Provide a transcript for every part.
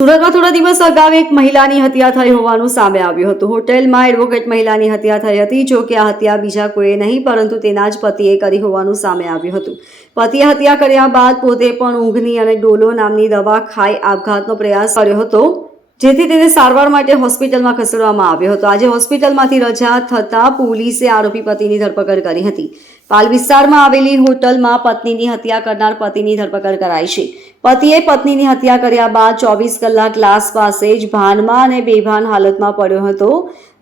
સુરતમાં થોડા દિવસ અગાઉ એક મહિલાની હત્યા થઈ હોવાનું સામે આવ્યું હતું. હોટેલમાં એડવોકેટ મહિલાની હત્યા થઈ હતી, જો કે આ હત્યા બીજા કોઈએ નહીં, પરંતુ તેના જ પતિએ કરી હોવાનું સામે આવ્યું હતું. પતિએ હત્યા કર્યા બાદ પોતે પણ ઊંઘની અને ડોલો નામની દવા ખાઈ આપઘાતનો પ્રયાસ કર્યો હતો, જેથી તેને સારવાર માટે હોસ્પિટલમાં ખસેડવામાં આવ્યો હતો. આજે હોસ્પિટલમાંથી રજા થતાં પોલીસે આરોપી પતિની ધરપકડ કરી હતી. પાલ વિસ્તારમાં આવેલી હોટલમાં પત્નીની હત્યા કરનાર પતિની ધરપકડ કરાઈ છે. પતિએ પત્નીની હત્યા કર્યા બાદ ચોવીસ કલાક ક્લાસ પાસે જ ભાનમાં અને બેભાન હાલતમાં પડ્યો હતો.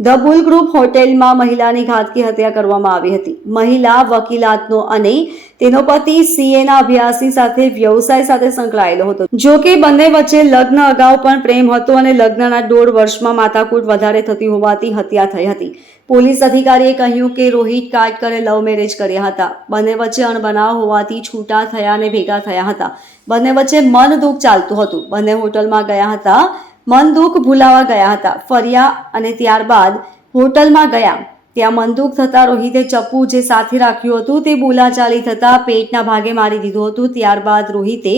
ધ બુલ ગ્રુપ હોટેલમાં મહિલાની ઘાતકી હત્યા કરવામાં આવી હતી. મહિલા, વકીલાતનો અને તેનો પતિ સીએના અભ્યાસી સાથે વ્યવસાય સાથે સંકળાયેલો હતો. જો કે બંને વચ્ચે લગ્ન અગાઉ પણ પ્રેમ હતો અને લગ્નના દોઢ વર્ષમાં માથાકૂટ વધારે થતી હોવાથી હત્યા થઈ હતી. પોલીસ અધિકારીએ કહ્યું કે રોહિત કાટકરે લવ મેરેજ કર્યા હતા. બંને વચ્ચે અણબનાવ હોવાથી છૂટા થયા અને ભેગા થયા હતા. બંને વચ્ચે મન દુઃખ ચાલતું હતું. બંને હોટલમાં ગયા હતા. મન દુઃખ ભૂલાવા ગયા હતા. ફર્યા અને ત્યારબાદ હોટલમાં ગયા. ત્યાં મનદુખ થતાં રોહિતે ચપ્પુ જે સાથે રાખ્યું હતું તે બોલાચાલી થતાં પેટના ભાગે મારી દીધું હતું. ત્યારબાદ રોહિતે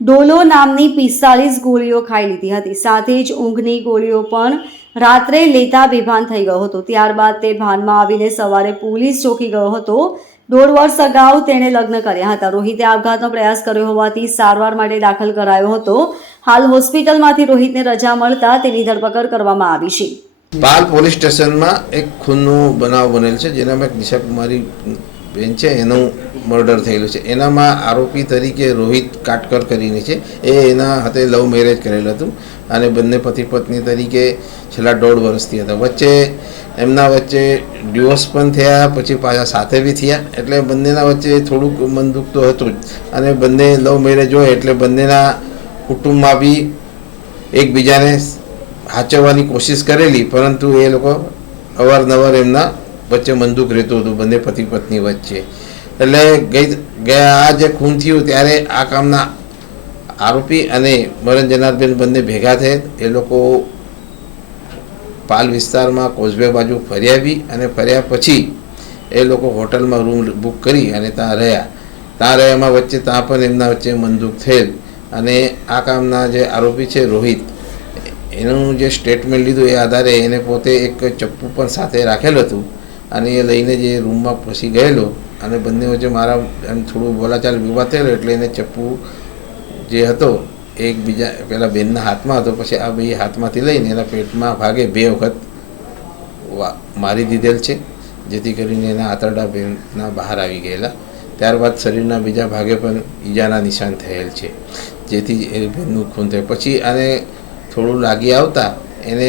ડોલો નામની પિસ્તાલીસ ગોળીઓ ખાઈ લીધી હતી. સાથે જ ઊંઘની ગોળીઓ પણ રાત્રે લેતા બેભાન થઈ ગયો હતો. ત્યારબાદ તે ભાનમાં આવીને સવારે પોલીસ ચોકી ગયો હતો. દોઢ વર્ષ અગાઉ તેણે લગ્ન કર્યા હતા. રોહિતે આપઘાતનો પ્રયાસ કર્યો હોવાથી સારવાર માટે દાખલ કરાયો હતો. હાલ હોસ્પિટલમાંથી રોહિતને રજા મળતા તેની ધરપકડ કરવામાં આવી છે. પાલ પોલીસ સ્ટેશનમાં એક ખૂનનો બનાવ બનેલ છે, જેનામાં દિશા કુમારી બેન છે એનું મર્ડર થયેલું છે. એનામાં આરોપી તરીકે રોહિત કાટકર કરીને છે. એ એના હાથે લવ મેરેજ કરેલું હતું અને બંને પતિ પત્ની તરીકે છેલ્લા દોઢ વર્ષથી હતા. વચ્ચે એમના વચ્ચે ડિવોર્સ પણ થયા, પછી પાછા સાથે બી થયા. એટલે બંનેના વચ્ચે થોડુંક મન દુઃખ તો હતું જ. અને બંને લવ મેરેજ હોય એટલે બંનેના કુટુંબમાં બી એકબીજાને હાચવવાની કોશિશ કરેલી. પરંતુ એ લોકો અવારનવાર એમના વચ્ચે મંદુક રહેતું હતું, બંને પતિ પત્ની વચ્ચે. એટલે ગઈ ગયા આ જે ખૂન થયું ત્યારે આ કામના આરોપી અને મરણ જનારબેન બંને ભેગા થયેલ એ લોકો પાલ વિસ્તારમાં કોઝવે બાજુ ફર્યા આવી અને ફર્યા પછી એ લોકો હોટલમાં રૂમ બુક કરી અને ત્યાં રહ્યા. ત્યાં રહ્યામાં વચ્ચે ત્યાં પણ એમના વચ્ચે મંદુક થયેલ. અને આ કામના જે આરોપી છે રોહિત, એનું જે સ્ટેટમેન્ટ લીધું એ આધારે એને પોતે એક ચપ્પુ પણ સાથે રાખેલું હતું. અને એ લઈને જે રૂમમાં પછી ગયેલો અને બંને વચ્ચે મારા એમ થોડું બોલાચાલ વિવાદ થયેલો એટલે એને ચપ્પુ જે હતો, એકબીજા, પેલા બેનના હાથમાં હતો, પછી આ બે હાથમાંથી લઈને એના પેટમાં ભાગે બે વખત મારી દીધેલ છે, જેથી કરીને એના આંતરડા બેનના બહાર આવી ગયેલા. ત્યારબાદ શરીરના બીજા ભાગે પણ ઈજાના નિશાન થયેલ છે, જેથી એ બેનનું ખૂન થયું. પછી આને થોડું લાગી આવતા એને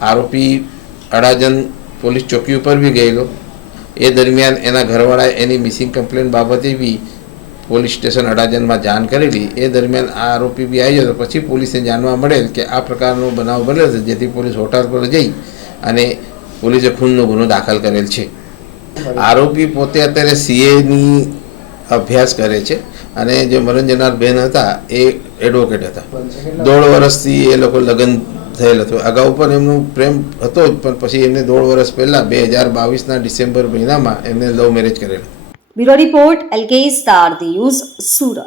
આરોપી અડાજન પોલીસ ચોકી ઉપર બી ગયેલો. એ દરમિયાન એના ઘરવાળાએ એની મિસિંગ કમ્પ્લેન બાબતે બી પોલીસ સ્ટેશન અડાજનમાં જાણ કરેલી. એ દરમિયાન આ આરોપી બી આવી જતો. પછી પોલીસને જાણવા મળેલ કે આ પ્રકારનો બનાવ બનેલો છે, જેથી પોલીસ હોટલ પર જઈ અને પોલીસે ખૂનનો ગુનો દાખલ કરેલ છે. આરોપી પોતે અત્યારે સીએની અભ્યાસ કરે છે અને જે મરંજનાર બહેન હતા, એ એડવોકેટ હતા. દોઢ વર્ષથી એ લોકો લગ્ન થયેલ હતો. અગાઉ પણ એમનું પ્રેમ હતો જ, પણ પછી એમને દોઢ વર્ષ પહેલાં, બે હજાર બાવીસના ડિસેમ્બર મહિનામાં એમને લવ મેરેજ કરેલ. Bureau report LK star news, Surat.